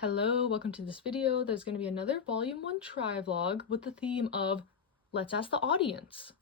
Hello, welcome to this video. There's going to be another volume 1 try vlog with the theme of Let's Ask the Audience.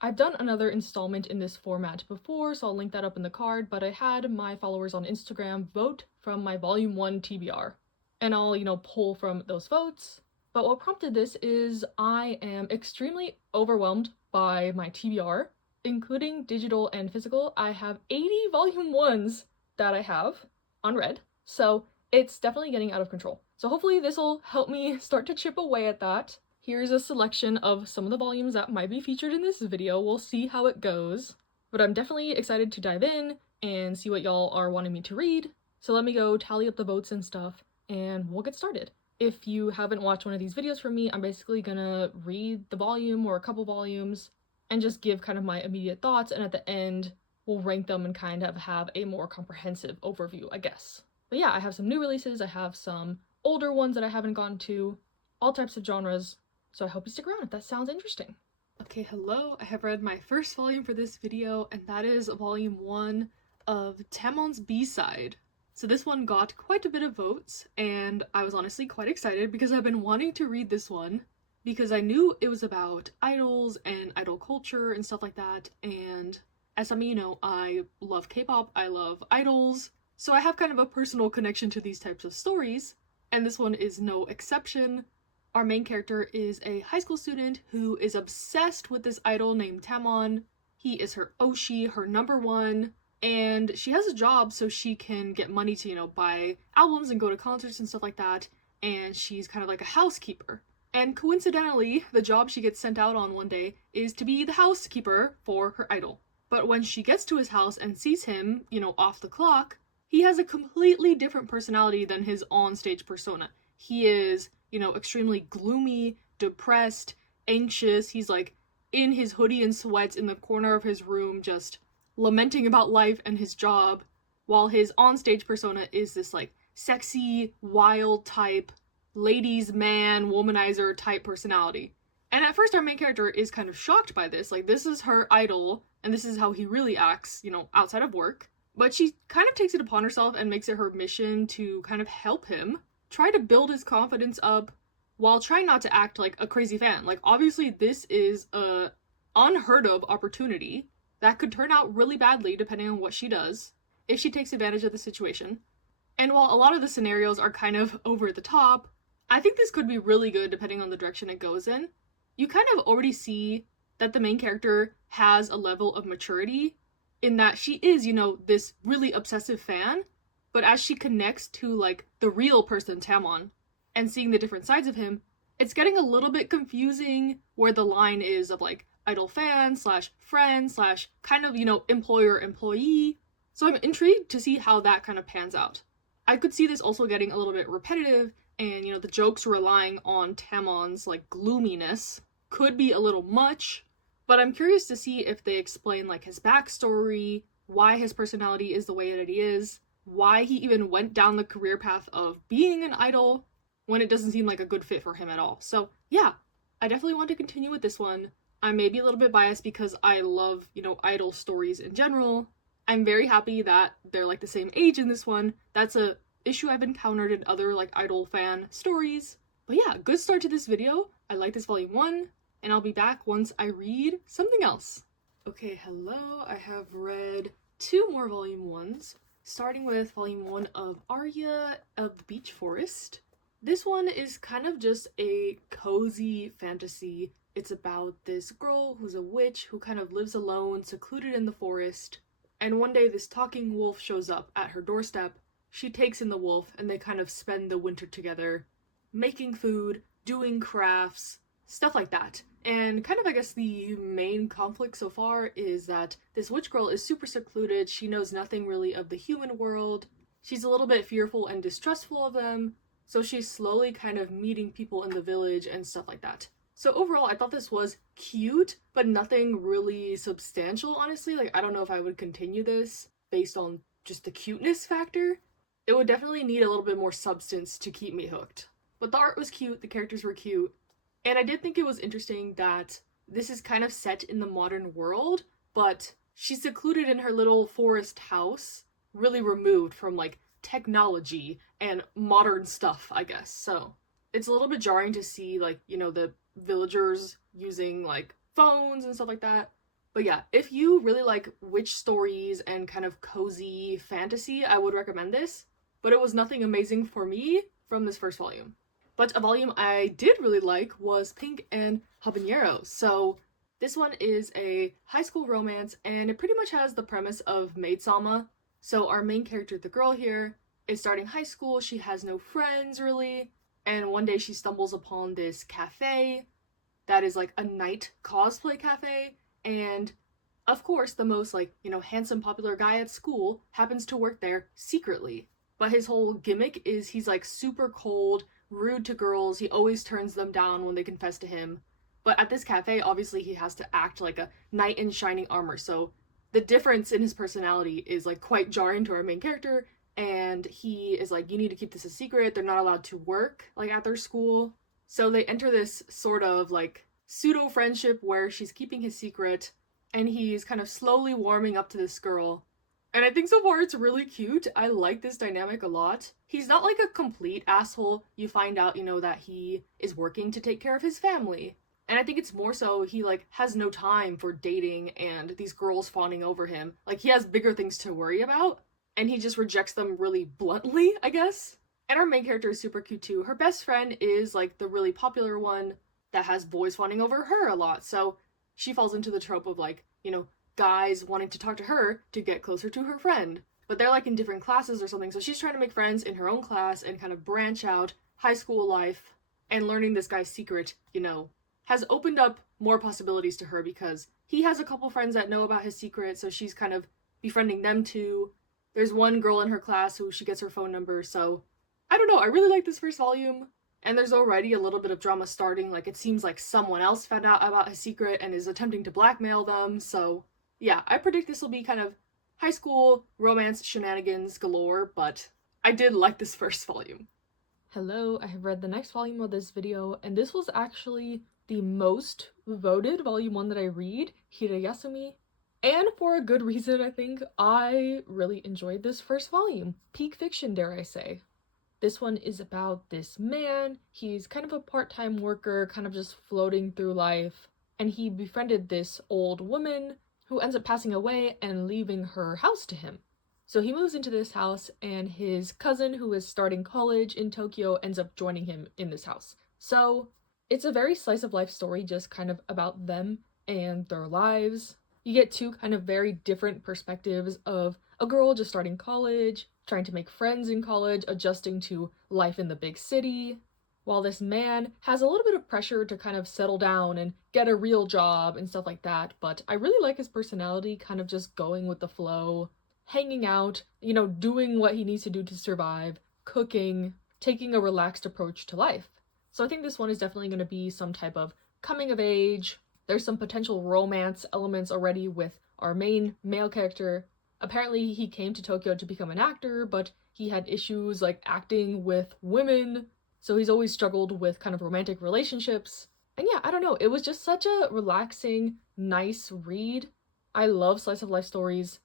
I've done another installment in this format before, so I'll link that up in the card, but I had my followers on Instagram vote from my volume 1 TBR. And I'll, pull from those votes. But what prompted this is I am extremely overwhelmed by my TBR, including digital and physical. I have 80 volume 1s that I have unread, so it's definitely getting out of control. So hopefully this will help me start to chip away at that. Here's a selection of some of the volumes that might be featured in this video. We'll see how it goes. But I'm definitely excited to dive in and see what y'all are wanting me to read. So let me go tally up the votes and stuff, and we'll get started. If you haven't watched one of these videos from me, I'm basically gonna read the volume or a couple volumes and just give kind of my immediate thoughts, and at the end, we'll rank them and kind of have a more comprehensive overview, I guess. But yeah, I have some new releases, I have some older ones that I haven't gotten to, all types of genres, so I hope you stick around if that sounds interesting. Okay, hello, I have read my first volume for this video, and that is volume 1 of Taemon's B-side. So this one got quite a bit of votes, and I was honestly quite excited because I've been wanting to read this one because I knew it was about idols and idol culture and stuff like that, and as some of you know, I love K-pop, I love idols, so I have kind of a personal connection to these types of stories, and this one is no exception. Our main character is a high school student who is obsessed with this idol named Taemon. He is her oshi, her number one, and she has a job so she can get money to, buy albums and go to concerts and stuff like that, and she's kind of like a housekeeper. And coincidentally, the job she gets sent out on one day is to be the housekeeper for her idol. But when she gets to his house and sees him, off the clock, he has a completely different personality than his on-stage persona. He is, extremely gloomy, depressed, anxious. He's like in his hoodie and sweats in the corner of his room, just lamenting about life and his job, while his on-stage persona is this like sexy, wild type, ladies man, womanizer type personality. And at first our main character is kind of shocked by this. Like, this is her idol, and this is how he really acts, outside of work. But she kind of takes it upon herself and makes it her mission to kind of help him try to build his confidence up while trying not to act like a crazy fan. Like, obviously this is a unheard of opportunity that could turn out really badly depending on what she does if she takes advantage of the situation. And while a lot of the scenarios are kind of over the top, I think this could be really good depending on the direction it goes in. You kind of already see that the main character has a level of maturity in that she is, this really obsessive fan, but as she connects to, like, the real person, Taemon, and seeing the different sides of him, it's getting a little bit confusing where the line is of, like, idol fan / friend / kind of, employer-employee. So I'm intrigued to see how that kind of pans out. I could see this also getting a little bit repetitive, and, the jokes relying on Taemon's, like, gloominess could be a little much. But I'm curious to see if they explain, like, his backstory, why his personality is the way that he is, why he even went down the career path of being an idol when it doesn't seem like a good fit for him at all. So yeah, I definitely want to continue with this one. I may be a little bit biased because I love, idol stories in general. I'm very happy that they're, like, the same age in this one. That's a issue I've encountered in other, like, idol fan stories. But yeah, good start to this video. I like this volume 1. And I'll be back once I read something else. Okay, hello, I have read 2 more volume 1s, starting with volume 1 of Arya of the Beach Forest. This one is kind of just a cozy fantasy. It's about this girl who's a witch who kind of lives alone, secluded in the forest, and one day this talking wolf shows up at her doorstep. She takes in the wolf, and they kind of spend the winter together, making food, doing crafts, stuff like that. And kind of, I guess, the main conflict so far is that this witch girl is super secluded. She knows nothing really of the human world. She's a little bit fearful and distrustful of them. So she's slowly kind of meeting people in the village and stuff like that. So overall, I thought this was cute, but nothing really substantial, honestly. Like, I don't know if I would continue this based on just the cuteness factor. It would definitely need a little bit more substance to keep me hooked. But the art was cute, the characters were cute. And I did think it was interesting that this is kind of set in the modern world, but she's secluded in her little forest house, really removed from, like, technology and modern stuff, I guess. So it's a little bit jarring to see, like, you know, the villagers using like phones and stuff like that. But yeah, if you really like witch stories and kind of cozy fantasy, I would recommend this. But it was nothing amazing for me from this first volume. But a volume I did really like was Pink and Habanero. So this one is a high school romance, and it pretty much has the premise of Maid Sama. So our main character, the girl here, is starting high school. She has no friends really, and one day she stumbles upon this cafe that is like a night cosplay cafe, and of course the most, like, you know, handsome popular guy at school happens to work there secretly. But his whole gimmick is he's like super cold, rude to girls. He always turns them down when they confess to him. But at this cafe, obviously he has to act like a knight in shining armor. So the difference in his personality is like quite jarring to our main character. And he is like, you need to keep this a secret. They're not allowed to work like at their school. So they enter this sort of like pseudo friendship where she's keeping his secret and he's kind of slowly warming up to this girl. And I think so far it's really cute. I like this dynamic a lot. He's not like a complete asshole. You find out, you know, that he is working to take care of his family. And I think it's more so he like has no time for dating and these girls fawning over him. Like he has bigger things to worry about and he just rejects them really bluntly, I guess. And our main character is super cute too. Her best friend is like the really popular one that has boys fawning over her a lot. So she falls into the trope of like, you know, guys wanting to talk to her to get closer to her friend. But they're like in different classes or something, so she's trying to make friends in her own class and kind of branch out high school life. And learning this guy's secret, you know, has opened up more possibilities to her because he has a couple friends that know about his secret, so she's kind of befriending them too. There's one girl in her class who she gets her phone number, so I don't know, I really like this first volume. And there's already a little bit of drama starting, like it seems like someone else found out about his secret and is attempting to blackmail them, so yeah, I predict this will be kind of high school romance shenanigans galore, but I did like this first volume. Hello, I have read the next volume of this video, and this was actually the most voted volume 1 that I read, Hirayasumi. And for a good reason, I think. I really enjoyed this first volume. Peak fiction, dare I say. This one is about this man. He's kind of a part-time worker, kind of just floating through life, and he befriended this old woman who ends up passing away and leaving her house to him. So he moves into this house, and his cousin, who is starting college in Tokyo, ends up joining him in this house. So it's a very slice of life story, just kind of about them and their lives. You get two kind of very different perspectives of a girl just starting college, trying to make friends in college, adjusting to life in the big city, while this man has a little bit of pressure to kind of settle down and get a real job and stuff like that. But I really like his personality, kind of just going with the flow, hanging out, you know, doing what he needs to do to survive, cooking, taking a relaxed approach to life. So I think this one is definitely going to be some type of coming of age. There's some potential romance elements already with our main male character. Apparently he came to Tokyo to become an actor, but he had issues like acting with women, so he's always struggled with kind of romantic relationships. And yeah, I don't know, it was just such a relaxing, nice read. I love slice of life stories.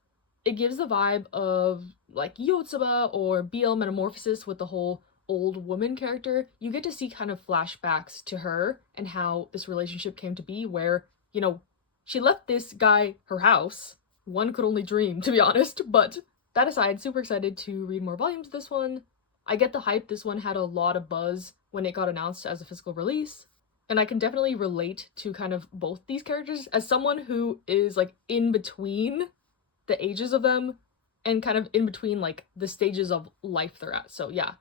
It gives the vibe of like Yotsuba or BL Metamorphosis with the whole old woman character. You get to see kind of flashbacks to her and how this relationship came to be, where, you know, she left this guy her house. One could only dream, to be honest, but that aside, super excited to read more volumes of this one. I get the hype. This one had a lot of buzz when it got announced as a physical release, and I can definitely relate to kind of both these characters as someone who is like in between the ages of them and kind of in between like the stages of life they're at. So yeah,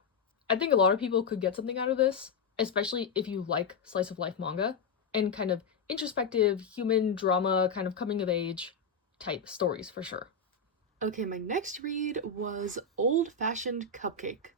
I think a lot of people could get something out of this, especially if you like slice of life manga and kind of introspective human drama, kind of coming of age type stories for sure. Okay, my next read was Old Fashioned Cupcake.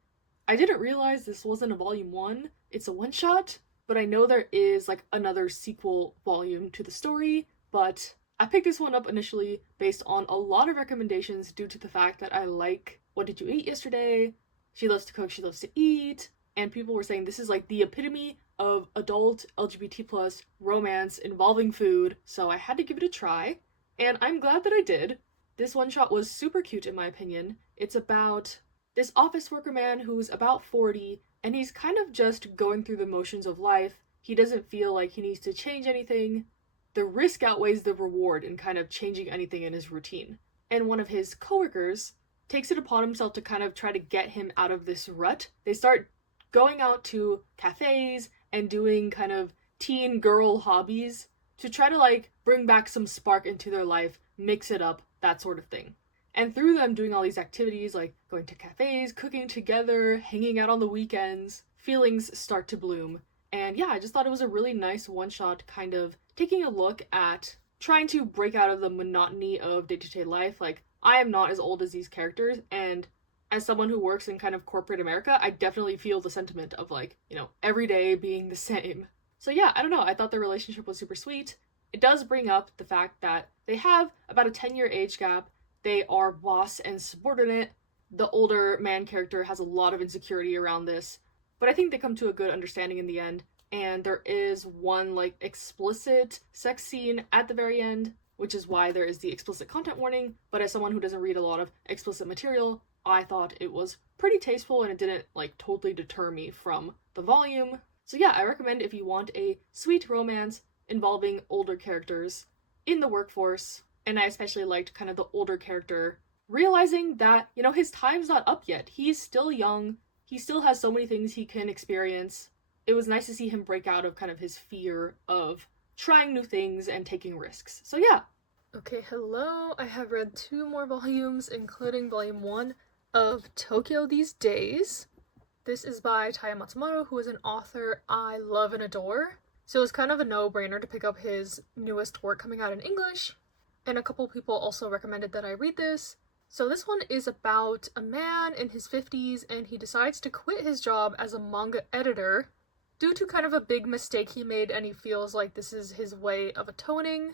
I didn't realize this wasn't a volume 1, it's a one-shot, but I know there is like another sequel volume to the story, but I picked this one up initially based on a lot of recommendations due to the fact that I like What Did You Eat Yesterday? She loves to cook, she loves to eat, and people were saying this is like the epitome of adult LGBT+ romance involving food, so I had to give it a try, and I'm glad that I did. This one shot was super cute in my opinion. It's about this office worker man who's about 40, and he's kind of just going through the motions of life. He doesn't feel like he needs to change anything. The risk outweighs the reward in kind of changing anything in his routine. And one of his coworkers takes it upon himself to kind of try to get him out of this rut. They start going out to cafes and doing kind of teen girl hobbies to try to like bring back some spark into their life, mix it up, that sort of thing. And through them doing all these activities like going to cafes, cooking together, hanging out on the weekends, feelings start to bloom. And yeah, I just thought it was a really nice one-shot kind of taking a look at trying to break out of the monotony of day-to-day life. Like, I am not as old as these characters, and as someone who works in kind of corporate America, I definitely feel the sentiment of like, you know, every day being the same. So yeah, I don't know, I thought their relationship was super sweet. It does bring up the fact that they have about a 10-year age gap. They are boss and subordinate. The older man character has a lot of insecurity around this, but I think they come to a good understanding in the end. And there is one like explicit sex scene at the very end, which is why there is the explicit content warning. But as someone who doesn't read a lot of explicit material, I thought it was pretty tasteful and it didn't like totally deter me from the volume. So yeah, I recommend if you want a sweet romance involving older characters in the workforce. And I especially liked kind of the older character realizing that, you know, his time's not up yet. He's still young. He still has so many things he can experience. It was nice to see him break out of kind of his fear of trying new things and taking risks. So yeah. Okay, hello. I have read 2 more volumes, including volume 1 of Tokyo These Days. This is by Taya Matsumoto, who is an author I love and adore. So it was kind of a no-brainer to pick up his newest work coming out in English. And a couple people also recommended that I read this. So this one is about a man in his 50s, and he decides to quit his job as a manga editor due to kind of a big mistake he made, and he feels like this is his way of atoning.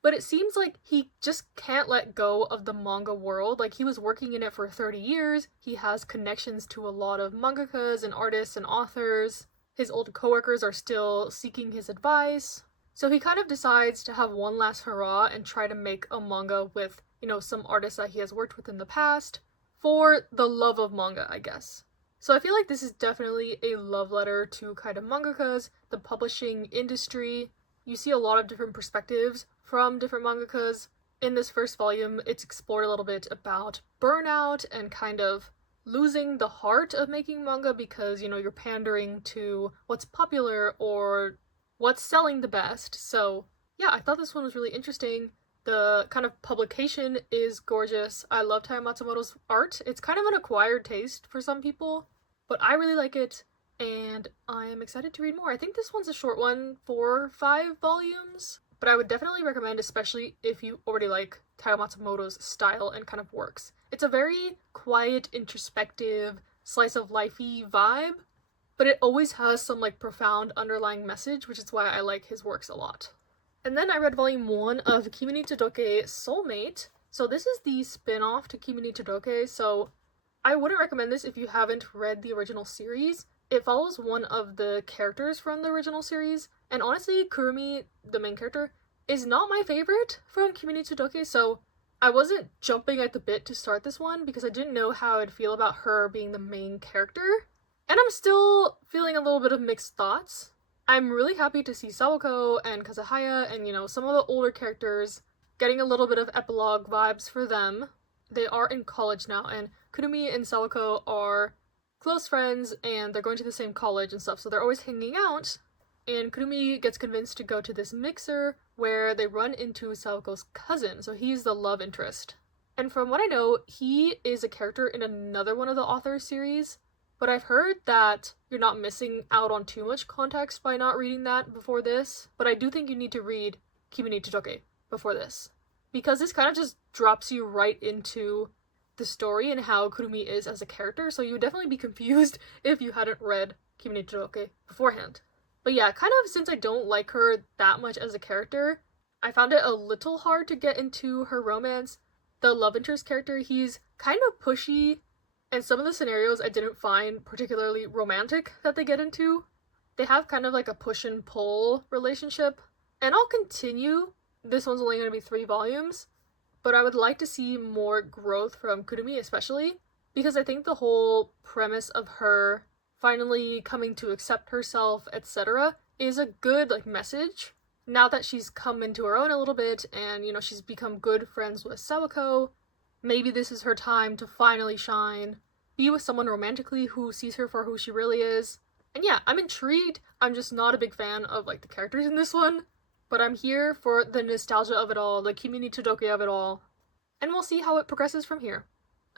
But it seems like he just can't let go of the manga world. Like, he was working in it for 30 years. He has connections to a lot of mangakas and artists and authors. His old coworkers are still seeking his advice. So he kind of decides to have one last hurrah and try to make a manga with, you know, some artists that he has worked with in the past for the love of manga, I guess. So I feel like this is definitely a love letter to kind of mangakas, the publishing industry. You see a lot of different perspectives from different mangakas. In this first volume, it's explored a little bit about burnout and kind of losing the heart of making manga because, you know, you're pandering to what's popular or what's selling the best. So yeah, I thought this one was really interesting. The kind of publication is gorgeous. I love Taya Matsumoto's art. It's kind of an acquired taste for some people, but I really like it, and I am excited to read more. I think this one's a short one, 4 or 5 volumes, but I would definitely recommend, especially if you already like Taya Matsumoto's style and kind of works. It's a very quiet, introspective, slice-of-life-y vibe, but it always has some like profound underlying message, which is why I like his works a lot. And then I read volume 1 of Kimi ni Todoke Soulmate. So this is the spin-off to Kimi ni Todoke, so I wouldn't recommend this if you haven't read the original series. It follows one of the characters from the original series, and honestly, Kurumi, the main character, is not my favorite from Kimi ni Todoke, so I wasn't jumping at the bit to start this one because I didn't know how I'd feel about her being the main character. And I'm still feeling a little bit of mixed thoughts. I'm really happy to see Sawako and Kazuhaya and, you know, some of the older characters getting a little bit of epilogue vibes for them. They are in college now, and Kurumi and Sawako are close friends, and they're going to the same college and stuff, so they're always hanging out. And Kurumi gets convinced to go to this mixer where they run into Sawako's cousin, so he's the love interest. And from what I know, he is a character in another one of the author's series, but I've heard that you're not missing out on too much context by not reading that before this, but I do think you need to read Kimi ni Todoke before this, because this kind of just drops you right into the story and how Kurumi is as a character, so you would definitely be confused if you hadn't read Kimi ni Todoke beforehand. But yeah, kind of since I don't like her that much as a character, I found it a little hard to get into her romance. The love interest character, he's kind of pushy, and some of the scenarios I didn't find particularly romantic that they get into. They have kind of like a push and pull relationship, and I'll continue. This one's only going to be 3 volumes, but I would like to see more growth from Kurumi especially, because I think the whole premise of her finally coming to accept herself, etc., is a good like message. Now that she's come into her own a little bit and, you know, she's become good friends with Sawako, maybe this is her time to finally shine, be with someone romantically who sees her for who she really is. And yeah, I'm intrigued. I'm just not a big fan of like the characters in this one, but I'm here for the nostalgia of it all, the Kimi ni Todoke of it all, and we'll see how it progresses from here.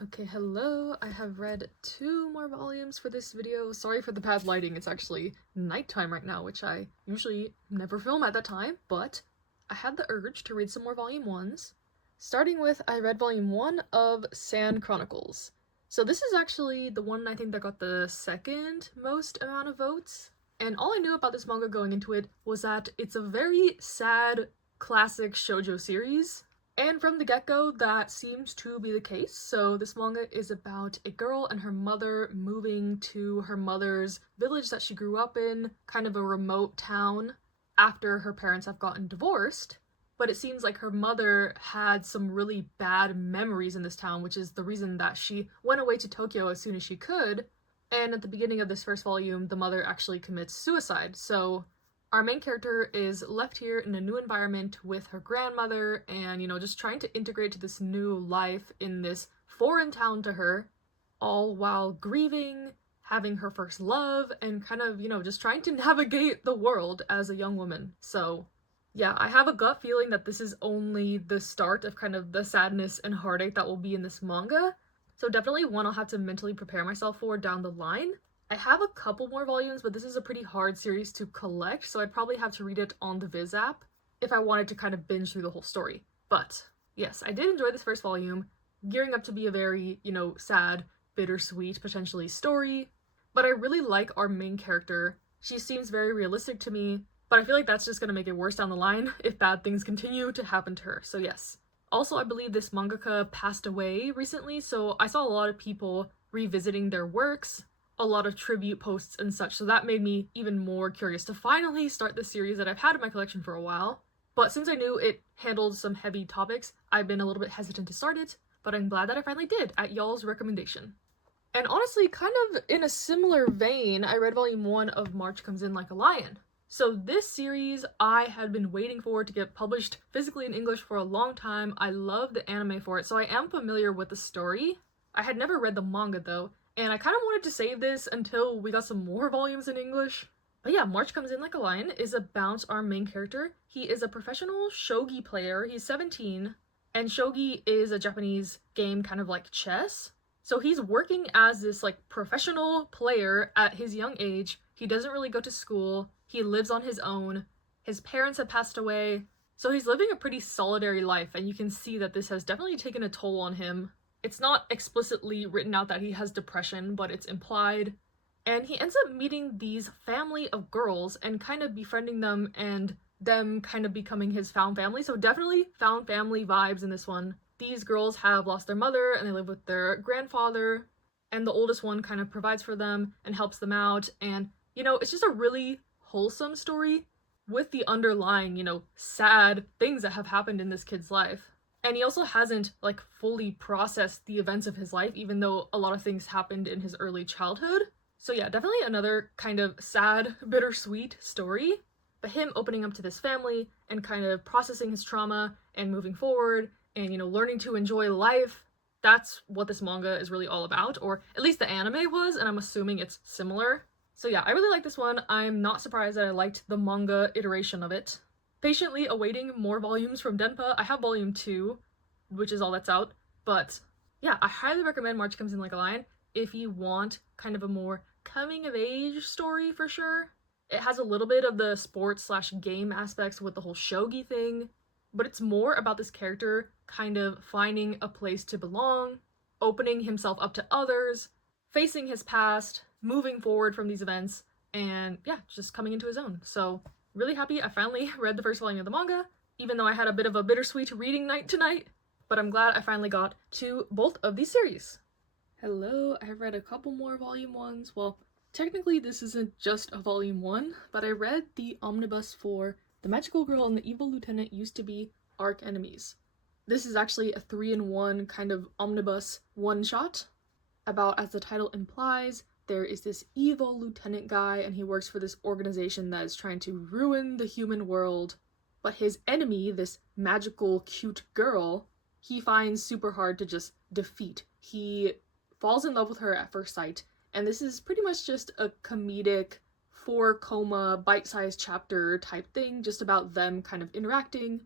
Okay, hello. I have read 2 more volumes for this video. Sorry for the bad lighting. It's actually nighttime right now, which I usually never film at that time, but I had the urge to read some more volume 1s. Starting with, I read volume 1 of Sand Chronicles. So this is actually the one I think that got the second most amount of votes. And all I knew about this manga going into it was that it's a very sad, classic shoujo series. And from the get-go, that seems to be the case. So this manga is about a girl and her mother moving to her mother's village that she grew up in, kind of a remote town, after her parents have gotten divorced. But it seems like her mother had some really bad memories in this town, which is the reason that she went away to Tokyo as soon as she could. And at the beginning of this first volume, the mother actually commits suicide. So our main character is left here in a new environment with her grandmother and, you know, just trying to integrate to this new life in this foreign town to her, all while grieving, having her first love, and kind of, you know, just trying to navigate the world as a young woman. So yeah, I have a gut feeling that this is only the start of kind of the sadness and heartache that will be in this manga. So definitely one I'll have to mentally prepare myself for down the line. I have a couple more volumes, but this is a pretty hard series to collect, so I'd probably have to read it on the Viz app if I wanted to kind of binge through the whole story. But yes, I did enjoy this first volume, gearing up to be a very, you know, sad, bittersweet, potentially story. But I really like our main character. She seems very realistic to me, but I feel like that's just gonna make it worse down the line if bad things continue to happen to her, so yes. Also, I believe this mangaka passed away recently, so I saw a lot of people revisiting their works, a lot of tribute posts and such, so that made me even more curious to finally start this series that I've had in my collection for a while. But since I knew it handled some heavy topics, I've been a little bit hesitant to start it, but I'm glad that I finally did at y'all's recommendation. And honestly, kind of in a similar vein, I read volume 1 of March Comes In Like a Lion. So this series I had been waiting for to get published physically in English for a long time. I love the anime for it, so I am familiar with the story. I had never read the manga though, and I kind of wanted to save this until we got some more volumes in English. But yeah, March Comes In Like a Lion is about our main character. He is a professional shogi player. He's 17, and shogi is a Japanese game kind of like chess. So he's working as this like professional player at his young age. He doesn't really go to school. He lives on his own. His parents have passed away. So he's living a pretty solitary life, and you can see that this has definitely taken a toll on him. It's not explicitly written out that he has depression, but it's implied. And he ends up meeting these family of girls and kind of befriending them and them kind of becoming his found family. So definitely found family vibes in this one. These girls have lost their mother and they live with their grandfather, and the oldest one kind of provides for them and helps them out. And, you know, it's just a really wholesome story with the underlying, you know, sad things that have happened in this kid's life. And he also hasn't like fully processed the events of his life, even though a lot of things happened in his early childhood. So yeah, definitely another kind of sad, bittersweet story. But him opening up to this family and kind of processing his trauma and moving forward and, you know, learning to enjoy life, that's what this manga is really all about, or at least the anime was, and I'm assuming it's similar. So yeah, I really like this one. I'm not surprised that I liked the manga iteration of it. Patiently awaiting more volumes from Denpa. I have volume 2, which is all that's out, but yeah, I highly recommend March Comes In Like a Lion if you want kind of a more coming-of-age story for sure. It has a little bit of the sports/game aspects with the whole shogi thing, but it's more about this character kind of finding a place to belong, opening himself up to others, facing his past, moving forward from these events, and yeah, just coming into his own. So really happy I finally read the first volume of the manga, even though I had a bit of a bittersweet reading night tonight, but I'm glad I finally got to both of these series. Hello, I have read a couple more volume 1s. Well, technically this isn't just a volume 1, but I read the omnibus for The Magical Girl and the Evil Lieutenant Used to Be Arch Enemies. This is actually a 3-in-1 kind of omnibus one-shot. about, as the title implies, there is this evil lieutenant guy and he works for this organization that is trying to ruin the human world. But his enemy, this magical, cute girl, he finds super hard to just defeat. He falls in love with her at first sight, and this is pretty much just a comedic 4 bite-sized chapter type thing, just about them kind of interacting,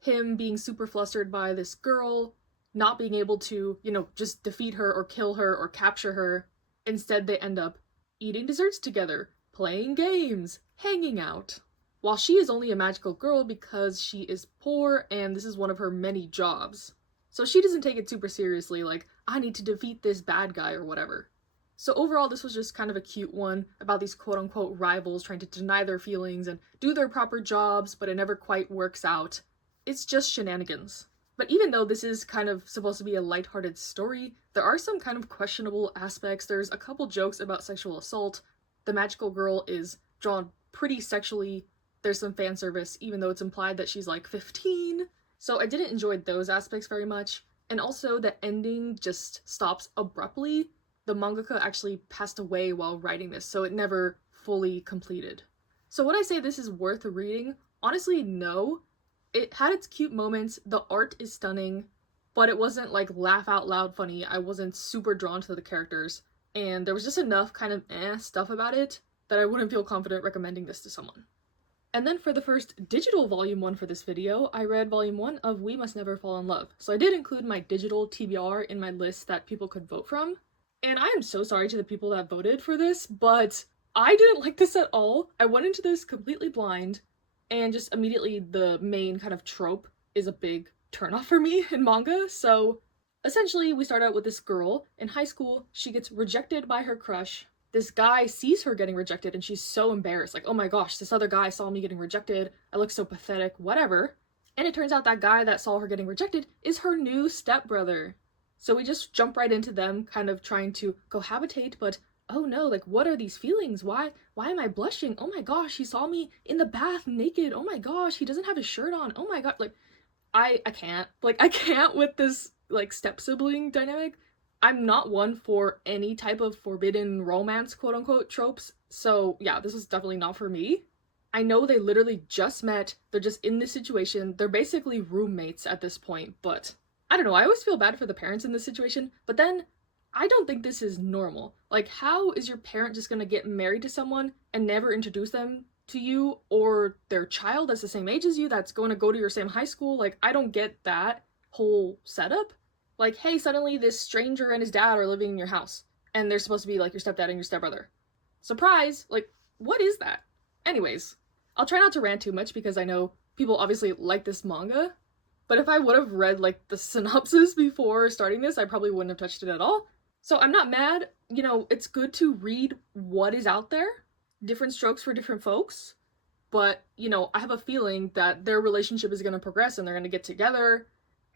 him being super flustered by this girl, not being able to, just defeat her or kill her or capture her. Instead, they end up eating desserts together, playing games, hanging out. While she is only a magical girl because she is poor and this is one of her many jobs. So she doesn't take it super seriously, like, I need to defeat this bad guy or whatever. So overall, this was just kind of a cute one about these quote-unquote rivals trying to deny their feelings and do their proper jobs, but it never quite works out. It's just shenanigans. But even though this is kind of supposed to be a lighthearted story, there are some kind of questionable aspects. There's a couple jokes about sexual assault. The magical girl is drawn pretty sexually. There's some fan service, even though it's implied that she's like 15. So I didn't enjoy those aspects very much. And also the ending just stops abruptly. The mangaka actually passed away while writing this, so it never fully completed. So would I say this is worth reading? Honestly, no. It had its cute moments, the art is stunning, but it wasn't like laugh out loud funny. I wasn't super drawn to the characters, and there was just enough kind of stuff about it that I wouldn't feel confident recommending this to someone. And then for the first digital volume 1 for this video, I read volume 1 of We Must Never Fall in Love. So I did include my digital TBR in my list that people could vote from. And I am so sorry to the people that voted for this, but I didn't like this at all. I went into this completely blind, and just immediately the main kind of trope is a big turnoff for me in manga. So essentially we start out with this girl in high school. She gets rejected by her crush. This guy sees her getting rejected and she's so embarrassed, like, oh my gosh, this other guy saw me getting rejected, I look so pathetic, whatever. And it turns out that guy that saw her getting rejected is her new stepbrother. So we just jump right into them kind of trying to cohabitate, but oh no, like, what are these feelings? Why am I blushing? Oh my gosh, he saw me in the bath naked. Oh my gosh, he doesn't have his shirt on. Oh my god, like, I can't. Like, I can't with this, like, step-sibling dynamic. I'm not one for any type of forbidden romance, quote-unquote, tropes, so yeah, this is definitely not for me. I know they literally just met, they're just in this situation, they're basically roommates at this point, but I don't know, I always feel bad for the parents in this situation, but then I don't think this is normal. Like, how is your parent just gonna get married to someone and never introduce them to you, or their child that's the same age as you that's going to go to your same high school? Like, I don't get that whole setup. Like, hey, suddenly this stranger and his dad are living in your house, and they're supposed to be like your stepdad and your stepbrother. Surprise! Like, what is that? Anyways, I'll try not to rant too much because I know people obviously like this manga, but if I would have read like the synopsis before starting this, I probably wouldn't have touched it at all. So I'm not mad, it's good to read what is out there, different strokes for different folks, but, I have a feeling that their relationship is going to progress and they're going to get together.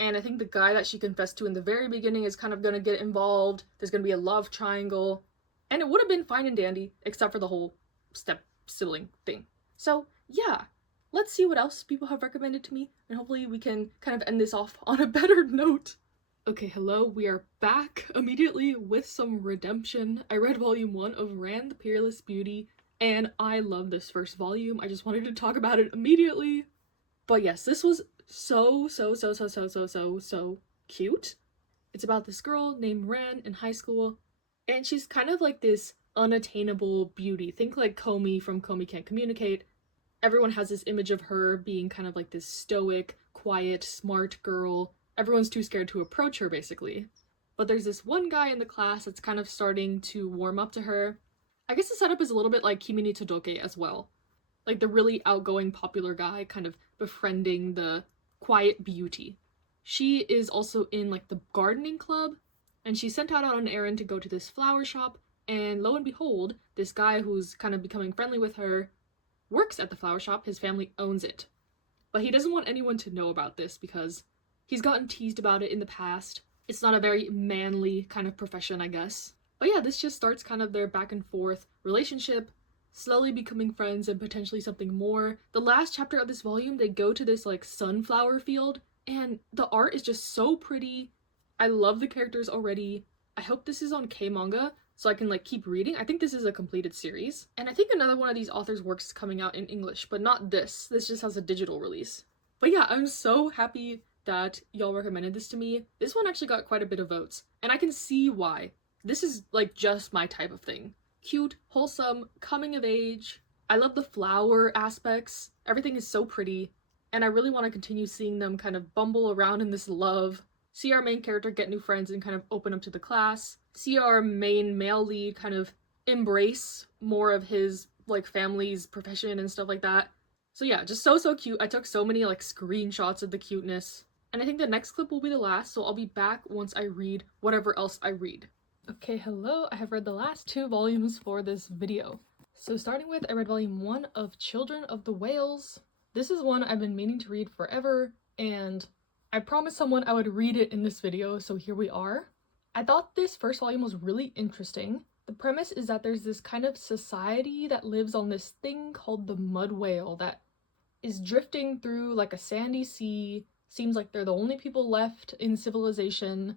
And I think the guy that she confessed to in the very beginning is kind of gonna get involved. There's gonna be a love triangle. And it would have been fine and dandy, except for the whole step-sibling thing. So, yeah. Let's see what else people have recommended to me, and hopefully we can kind of end this off on a better note. Okay, hello, we are back immediately with some redemption. I read volume 1 of Ran the Peerless Beauty, and I love this first volume. I just wanted to talk about it immediately. But yes, this was so cute. It's about this girl named Ran in high school, and she's kind of like this unattainable beauty. Think like Komi from Komi Can't Communicate. Everyone has this image of her being kind of like this stoic, quiet, smart girl. Everyone's too scared to approach her, basically. But there's this one guy in the class that's kind of starting to warm up to her. I guess the setup is a little bit like Kimi ni Todoke as well. Like the really outgoing, popular guy kind of befriending the quiet beauty. She is also in like the gardening club, and she's sent out on an errand to go to this flower shop, and lo and behold, this guy who's kind of becoming friendly with her works at the flower shop. His family owns it. But he doesn't want anyone to know about this because he's gotten teased about it in the past. It's not a very manly kind of profession, I guess. But yeah, this just starts kind of their back and forth relationship, slowly becoming friends and potentially something more. The last chapter of this volume, they go to this like sunflower field, and the art is just so pretty. I love the characters already. I hope this is on K-manga so I can like keep reading. I think this is a completed series. And I think another one of these authors' works is coming out in English, but not this. This just has a digital release. But yeah, I'm so happy that y'all recommended this to me. This one actually got quite a bit of votes, and I can see why. This is like just my type of thing. Cute, wholesome, coming of age. I love the flower aspects. Everything is so pretty, and I really want to continue seeing them kind of bumble around in this love. See our main character get new friends and kind of open up to the class. See our main male lead kind of embrace more of his like family's profession and stuff like that. So yeah, just so cute. I took so many like screenshots of the cuteness. And I think the next clip will be the last, so I'll be back once I read whatever else I read. Okay, hello, I have read the last 2 volumes for this video. So starting with, I read volume 1 of Children of the Whales. This is one I've been meaning to read forever, and I promised someone I would read it in this video, so here we are. I thought this first volume was really interesting. The premise is that there's this kind of society that lives on this thing called the mud whale that is drifting through like a sandy sea. Seems like they're the only people left in civilization,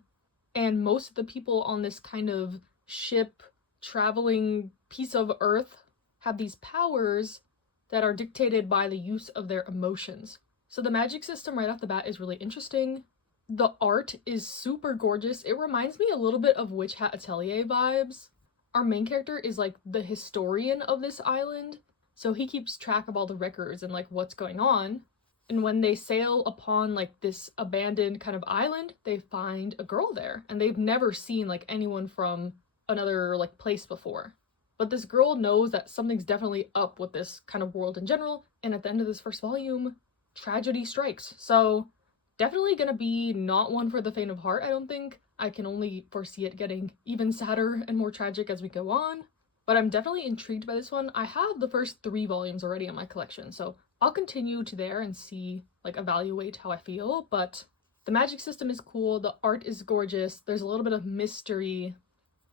and most of the people on this kind of ship traveling piece of earth have these powers that are dictated by the use of their emotions. So the magic system right off the bat is really interesting. The art is super gorgeous. It reminds me a little bit of Witch Hat Atelier vibes. Our main character is like the historian of this island, so he keeps track of all the records and like what's going on. And when they sail upon like this abandoned kind of island, they find a girl there, and they've never seen like anyone from another like place before. But this girl knows that something's definitely up with this kind of world in general, and at the end of this first volume, tragedy strikes. So definitely gonna be not one for the faint of heart, I don't think. I can only foresee it getting even sadder and more tragic as we go on. But I'm definitely intrigued by this one. I have the first 3 volumes already in my collection, so I'll continue to there and see, like, evaluate how I feel. But the magic system is cool, the art is gorgeous, there's a little bit of mystery.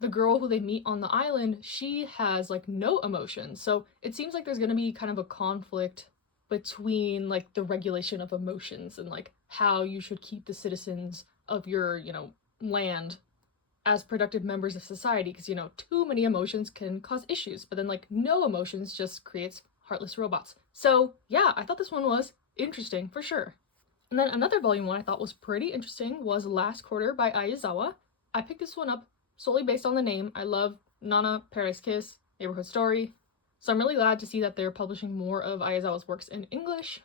The girl who they meet on the island, she has like no emotions, so it seems like there's gonna be kind of a conflict between like the regulation of emotions and like how you should keep the citizens of your, you know, land as productive members of society, because, you know, too many emotions can cause issues, but then like no emotions just creates heartless robots. So yeah, I thought this one was interesting for sure. And then another volume one I thought was pretty interesting was Last Quarter by Aizawa. I picked this one up solely based on the name. I love Nana, Paradise Kiss, Neighborhood Story, so I'm really glad to see that they're publishing more of Aizawa's works in English.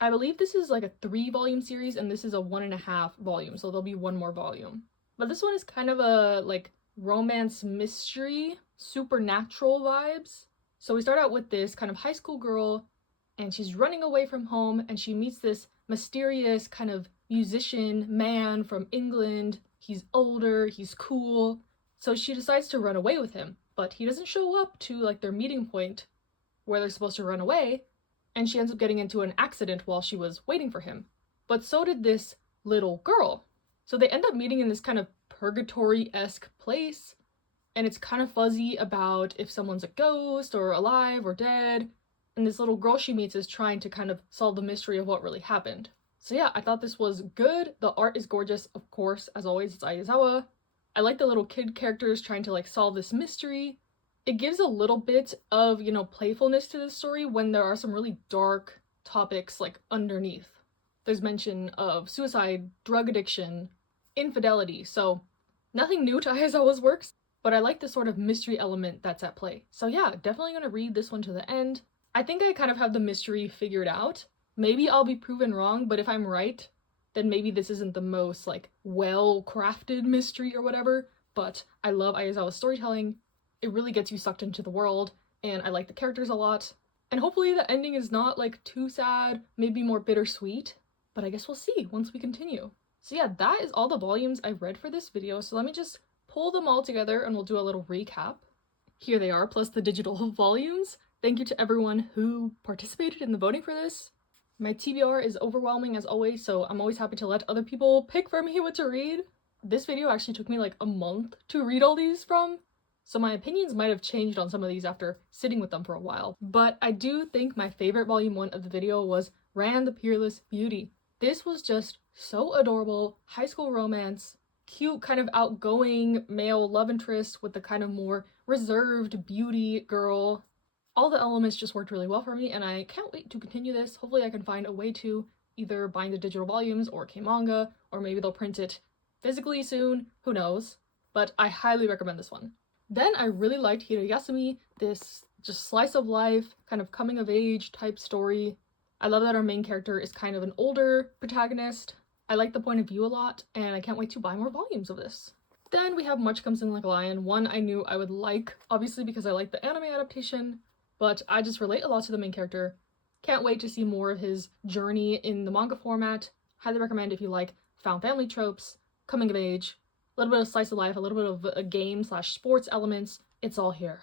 I believe this is like a 3-volume series, and this is a 1.5 volume, so there'll be 1 more volume. But this one is kind of a like romance mystery, supernatural vibes. So we start out with this kind of high school girl, and she's running away from home, and she meets this mysterious kind of musician man from England. He's older, he's cool, so she decides to run away with him, but he doesn't show up to like their meeting point where they're supposed to run away, and she ends up getting into an accident while she was waiting for him. But so did this little girl. So they end up meeting in this kind of purgatory-esque place, and it's kind of fuzzy about if someone's a ghost or alive or dead, and this little girl she meets is trying to kind of solve the mystery of what really happened. So yeah, I thought this was good. The art is gorgeous, of course, as always, it's Aizawa. I like the little kid characters trying to like solve this mystery. It gives a little bit of, you know, playfulness to the story when there are some really dark topics like underneath. There's mention of suicide, drug addiction, infidelity, so nothing new to Aizawa's works, but I like the sort of mystery element that's at play. So yeah, definitely gonna read this one to the end. I think I kind of have the mystery figured out. Maybe I'll be proven wrong, but if I'm right, then maybe this isn't the most like well-crafted mystery or whatever, but I love Aizawa's storytelling. It really gets you sucked into the world, and I like the characters a lot. And hopefully the ending is not like too sad, maybe more bittersweet, but I guess we'll see once we continue. So yeah, that is all the volumes I've read for this video, so let me just pull them all together and we'll do a little recap. Here they are, plus the digital volumes. Thank you to everyone who participated in the voting for this. My TBR is overwhelming as always, so I'm always happy to let other people pick for me what to read. This video actually took me like a month to read all these from, so my opinions might have changed on some of these after sitting with them for a while. But I do think my favorite volume 1 of the video was Ran the Peerless Beauty. This was just so adorable, high school romance. cute, kind of outgoing male love interest with the kind of more reserved beauty girl. All the elements just worked really well for me, and I can't wait to continue this. Hopefully I can find a way to either bind the digital volumes or K-manga, or maybe they'll print it physically soon, who knows. But I highly recommend this one. Then I really liked Hiroyasumi, this just slice of life, kind of coming of age type story. I love that our main character is kind of an older protagonist. I like the point of view a lot, and I can't wait to buy more volumes of this. Then we have Much Comes In Like a Lion, one I knew I would like, obviously because I like the anime adaptation, but I just relate a lot to the main character. Can't wait to see more of his journey in the manga format. Highly recommend if you like found family tropes, coming of age, a little bit of slice of life, a little bit of a game/sports elements. It's all here.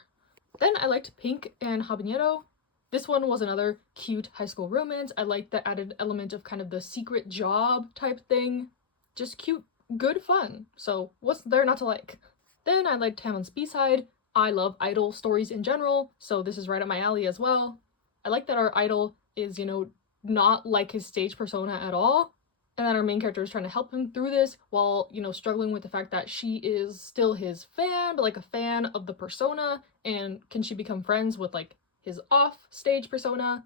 Then I liked Pink and Habanero. This one was another cute high school romance. I liked the added element of kind of the secret job type thing. Just cute, good fun. So what's there not to like? Then I liked Hamon's B-side. I love idol stories in general, so this is right up my alley as well. I like that our idol is, not like his stage persona at all, and that our main character is trying to help him through this while, struggling with the fact that she is still his fan, but like a fan of the persona, and can she become friends with like his off-stage persona?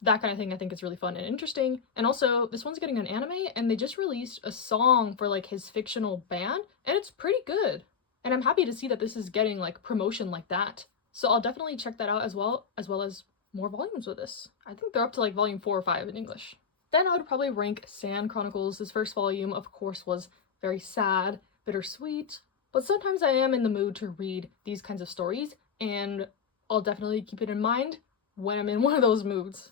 That kind of thing I think is really fun and interesting. And also, this one's getting an anime, and they just released a song for like his fictional band, and it's pretty good. And I'm happy to see that this is getting like promotion like that. So I'll definitely check that out as well as more volumes with this. I think they're up to like volume 4 or 5 in English. Then I would probably rank Sand Chronicles. This first volume, of course, was very sad, bittersweet, but sometimes I am in the mood to read these kinds of stories, and I'll definitely keep it in mind when I'm in one of those moods.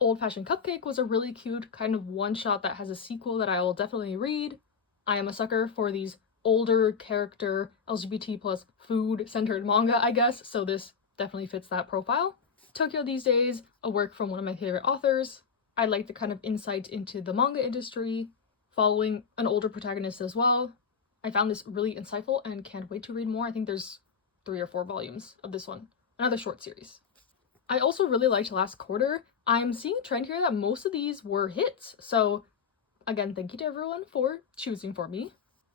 Old Fashioned Cupcake was a really cute kind of one-shot that has a sequel that I will definitely read. I am a sucker for these older character LGBT plus food-centered manga, I guess, so this definitely fits that profile. Tokyo These Days, a work from one of my favorite authors. I like the kind of insight into the manga industry, following an older protagonist as well. I found this really insightful and can't wait to read more. I think there's 3 or 4 volumes of this one. Another short series. I also really liked Last Quarter. I'm seeing a trend here that most of these were hits, so again, thank you to everyone for choosing for me.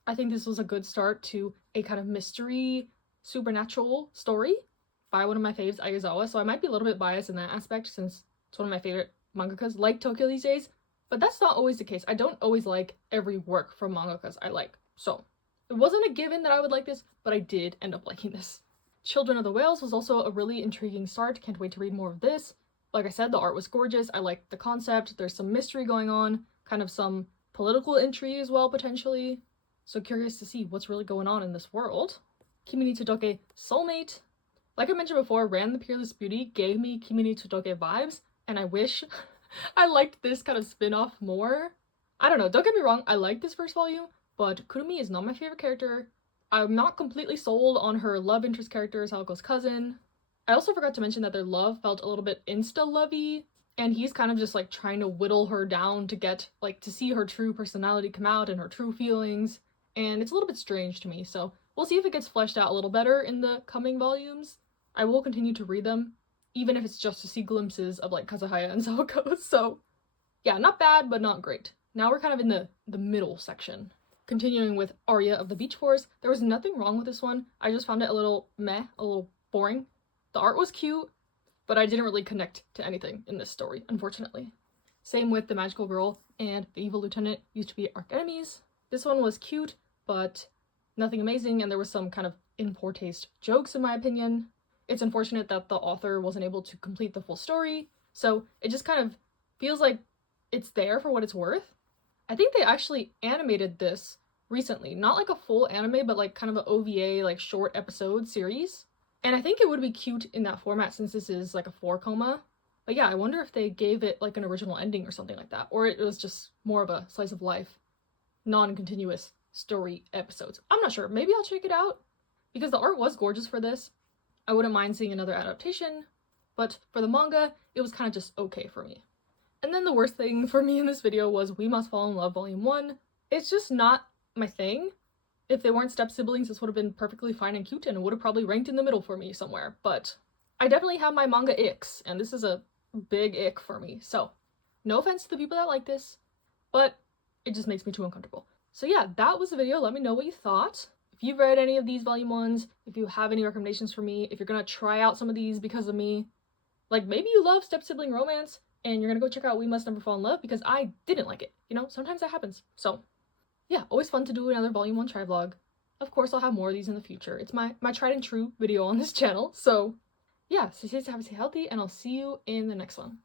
I think this was a good start to a kind of mystery, supernatural story by one of my faves, Aizawa, so I might be a little bit biased in that aspect since it's one of my favorite mangakas like Tokyo These Days, but that's not always the case. I don't always like every work from mangakas I like, so it wasn't a given that I would like this, but I did end up liking this. Children of the Whales was also a really intriguing start. Can't wait to read more of this. Like I said, the art was gorgeous. I liked the concept. There's some mystery going on, kind of some political intrigue as well, potentially. So curious to see what's really going on in this world. Kimi ni Todoke Soulmate. Like I mentioned before, Ran the Peerless Beauty gave me Kimi ni Todoke vibes, and I wish I liked this kind of spin-off more. I don't know, don't get me wrong, I like this first volume, but Kurumi is not my favorite character. I'm not completely sold on her love interest character, Saoko's cousin. I also forgot to mention that their love felt a little bit insta-lovey, and he's kind of just like trying to whittle her down to get, like, to see her true personality come out and her true feelings, and it's a little bit strange to me, so we'll see if it gets fleshed out a little better in the coming volumes. I will continue to read them, even if it's just to see glimpses of like Kazuhaya and Saoko, so yeah, not bad, but not great. Now we're kind of in the middle section. Continuing with Aria of the Beach Forest, there was nothing wrong with this one. I just found it a little meh, a little boring. The art was cute, but I didn't really connect to anything in this story, unfortunately. Same with The Magical Girl and The Evil Lieutenant used to be arch enemies. This one was cute, but nothing amazing, and there was some kind of in poor taste jokes in my opinion. It's unfortunate that the author wasn't able to complete the full story, so it just kind of feels like it's there for what it's worth. I think they actually animated this recently, not like a full anime, but like kind of an OVA, like short episode series. And I think it would be cute in that format since this is like a 4-coma. But yeah, I wonder if they gave it like an original ending or something like that, or it was just more of a slice of life, non-continuous story episodes. I'm not sure. Maybe I'll check it out because the art was gorgeous for this. I wouldn't mind seeing another adaptation, but for the manga, it was kind of just okay for me. And then the worst thing for me in this video was We Must Fall in Love Volume 1. It's just not my thing. If they weren't step-siblings, this would have been perfectly fine and cute and it would have probably ranked in the middle for me somewhere, but I definitely have my manga icks, and this is a big ick for me, so no offense to the people that like this, but it just makes me too uncomfortable. So yeah, that was the video. Let me know what you thought. If you've read any of these volume 1s, if you have any recommendations for me, if you're gonna try out some of these because of me, like maybe you love step-sibling romance and you're gonna go check out We Must Never Fall in Love because I didn't like it. You know, sometimes that happens. So yeah, always fun to do another volume 1 try vlog. Of course, I'll have more of these in the future. It's my tried and true video on this channel. So yeah, stay safe, stay healthy, and I'll see you in the next one.